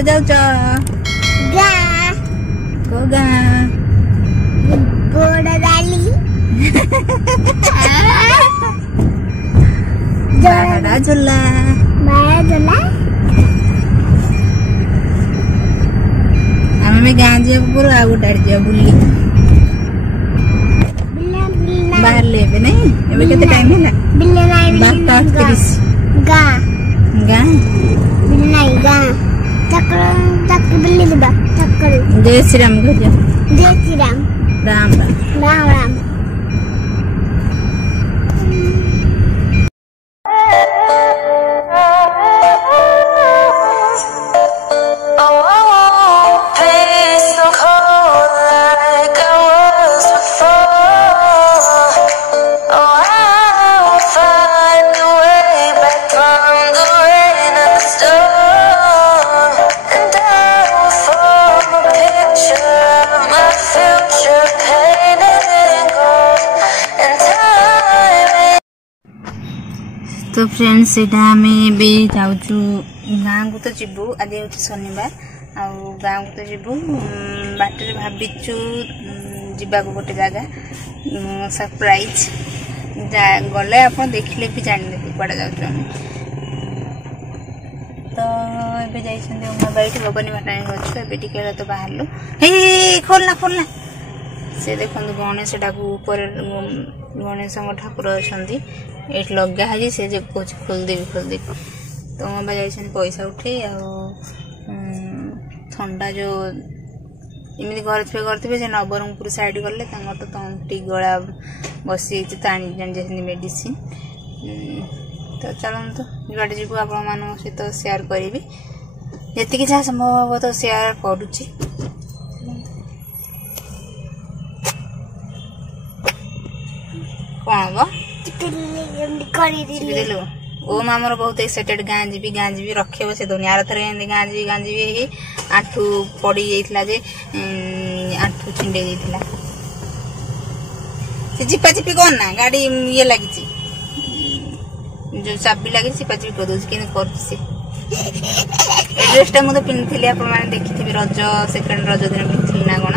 कुआड़े जाऊ को गाँ गोड़ाली बाड़ा झुला आम गाँ जा पूरा आ गोटे जा बुली बाहर ले नहीं एबे केते टाइम है 12:38 गाँ गाँ नहीं गाँ चक्र बिल्ली दिबा चक्र जय श्री राम को जा जय श्री राम राम राम राम राम तो फ्रेंड्स एटा हमें बे जाउछु गाँ को तो जीवु आज हूँ शनिवार आउ गाँ को तो जीवु बाटर भाविचु जीवा को गोटे जगह सरप्राइज गले आप देखले भी जानते कड़ा जाउछु हमें तो एबे जाइछन उमा बाइट गगनी भाटाणी गछु एबे टिके तो बाहरलु हे खोलना खोलना से देखो गणेश डाकू ऊपर गणेश ठाकुर अच्छा ये लगा है से कह खोलदेवी तो बाबा जाइए पैसा उठे ठंडा जो इमती घर थे करते से नवरंगपुर साइड गले तो तंटी गला बसी ताणी जानी मेडिसिन तो चलते जुआड़े जीव आपण सहित सेयार करी जी जहाँ संभव हम तो सेयार करुच्ची कौन हम ओम आमर बहुत एक्साइटेड गाँ जी रखे से दुनिया थर गाँ जी आंठू पड़ी जाइए जे आंठू छिंडे जाइए चिपा चिपी कौन ना गाड़ी ये लगी जो चाबी लगी चिपा चिपी कर दूसरी ड्रेसटा मुझे पिंधि आप देखी रज सेकेंड रज दिन पिंधि ना कौन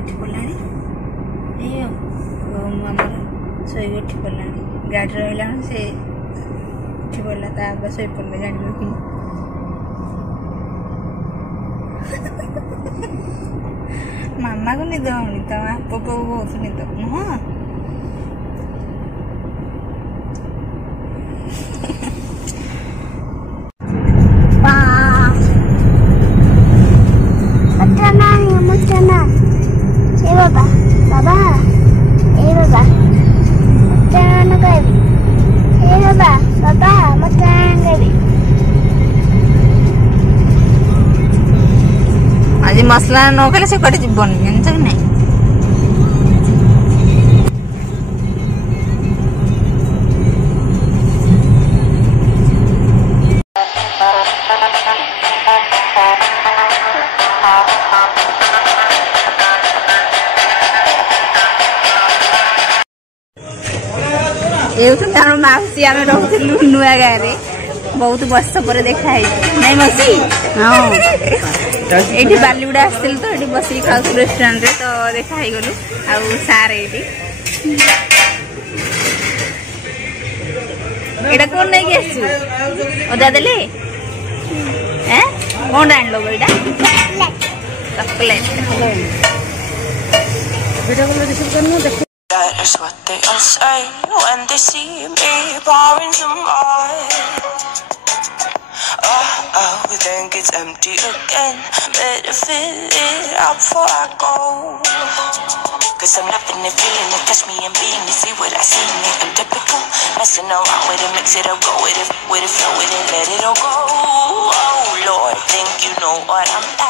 उठी पड़ा शोक उठी पड़ा गाड़ी रहा से उठी पड़ा शो पड़े जान कि मामा को निद होनी तो आप बहुत निद नुह बाबा बाबा ए बाबा मटन कहबी ए बाबा बाबा मटन कहबी आज मसला न खाले से कटे जीवन जानछ कि नहीं ये तो तार मासी आम रोलु नुआ गाँव बहुत वर्ष पर देखा नहीं मसी हाँ ये बालीगुड़ा आसती तो ये बस खाऊ रेस्टोरेंट रे तो देखा गलु आउ सार ये कौन नहीं आसु अदा देले कौन आन लो बईटा chocolate That is what they all say when they see me pouring some more. Oh, then gets empty again. Better fill it up before I go. Cause I'm loving it, feeling it, touch me and being it. See what I see in it, I'm typical. Messing around with it, mix it up, go with it, flow with it, let it all go. Oh Lord, think you know what I'm like.